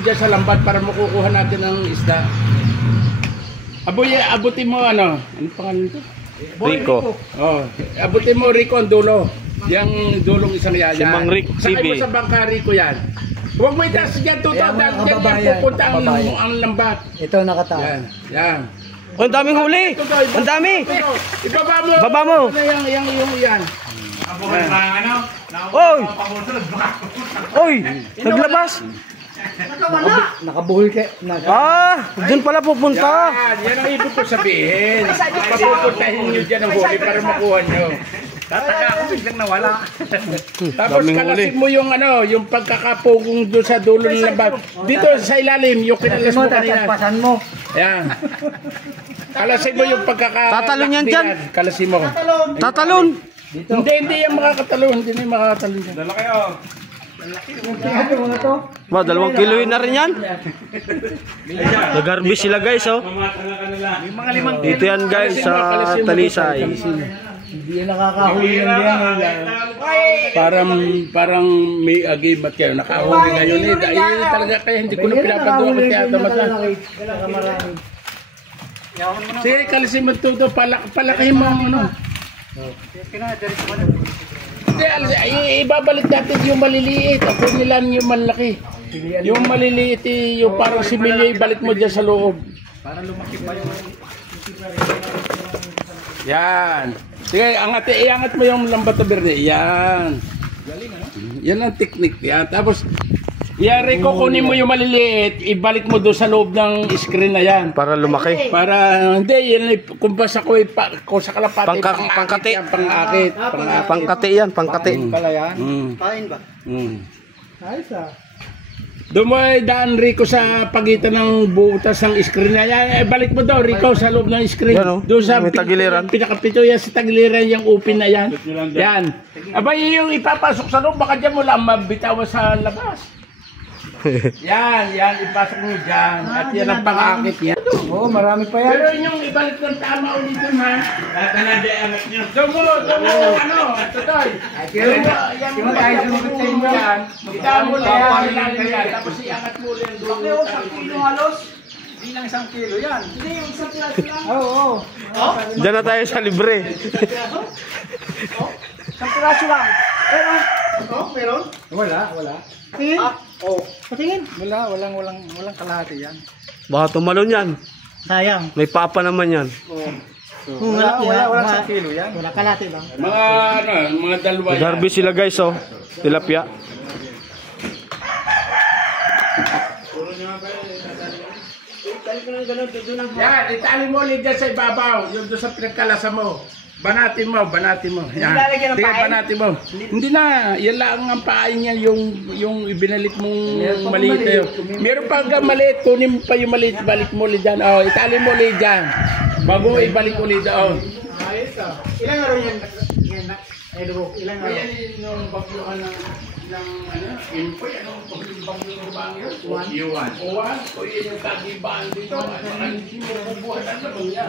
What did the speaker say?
Diyan sa lambat para makukuha natin ng isda. Abutin mo ano? Ano pangalan nito? Rico. Oh, abutin mo Rico ang dulo. Yang dulong isang yan. Si Mang Rick, Sakay mo CB. sa bangka Rico yan. Huwag mo itaas dyan, tuto. Dyan pupunta ang lambat. Ito nakataas. Yan, yan. Oh, ang daming huli. Ang dami. Ibaba mo. Baba mo. Yung yan. Oy! Oy! Naglabas! Nakabuhol ka. Doon pala pupunta. Yan ang ibig ko sabihin. Papupuntahin nyo dyan ang huli para makuha nyo. Tataka ako biglang nawala. Tapos kalasin mo yung ano, yung pagkakapugong doon sa dulo ng lambat. Dito sa ilalim, yung kinalas mo kanina. Pasan mo. Yan. Kalasin mo yung Tatalon yan dyan. Kalasin mo. Tatalon. Hindi yan makakatalon. Hindi na makakatalon dyan. Dala kayo. Ito mga to. Ba, 2 kiloin na rin yan. Nag-harvest sila guys, oh. Dito yan guys sa Talisay. Hindi yan nakakahuli yan yan. Parang may agimat kayo. Nakahuli ngayon eh. Dahil talaga kaya hindi ko na pinapagawa ko kaya tamatan. Sige, kalisin mo ito. Palakahin mo ang ano. Hindi, ibabalik natin yung maliliit. Ako nila yung malaki. Yung maliliit, yung parang similya, ibalik mo dyan sa loob. Para lumaki pa yung... Yan. Sige, iangat mo yung lambat berde. Yan. Yan ang technique. Yan. Tapos, yari ko kunin mo yung maliliit, ibalik mo doon sa loob ng screen na yan. Para lumaki. Para, hindi, yan, kung basa ko, kung sa kalapati, Pangkati. pangakit. Pangkati yan, pangkati. Pala yan. Kain ba? Ayos ah. Doon mo daan, Rico, sa pagitan ng butas ng screen na yan. Balik mo daw, Rico, sa loob ng screen. Yan, oh. Doon sa May tagiliran. pinakapito yan sa tagiliran, yung open na yan. Yan. Abay, yung ipapasok sa loob, baka dyan mo lang mabitawan sa labas. Yan, ipasok mo dyan. At yan ang pangakit yan. Oo, marami pa yan. Pero yung ibalik ng tama ulit dun, ha? Doon mo, ano, tutoy. Yan mo, yan. Itaan mo lang yan. Tapos iangat mo lang doon. Bakit 1 kilo halos? Hindi lang 1 kilo yan. Hindi, yung 1 klase lang. Oo. Diyan na tayo sa libre. 1 klase lang. Meron? Wala. Tingin? Patingin. Walang kalahati yan. Baka tumalon yan. Sayang. May papa naman yan. Wala 1 kilo yan. Wala kalahati lang. Mga dalawa yan. Nag-harvest sila guys, oh. Tilapia. Yan, itali mo ulit dyan sa ibabaw. Yung doon sa pinagkalasa mo. Banatin mo. Yan. Sige, banatin mo. Hindi na, yan lang ang pain niya, yung ibinalit mong maliit na yun. Meron pa hanggang maliit, kunin mo pa yung maliit, balik mo ulit dyan. Oh, itali mo ulit dyan. Bago ibalik ulit doon. Ayos ah. Ilang araw yan? Ilang araw? Ayan yung bagyoan ng Impoy, anong bagyo ng bangyo? Uwan. O yun yung tagibaan dito. Ano, hindi mo bubuhat na naman yan.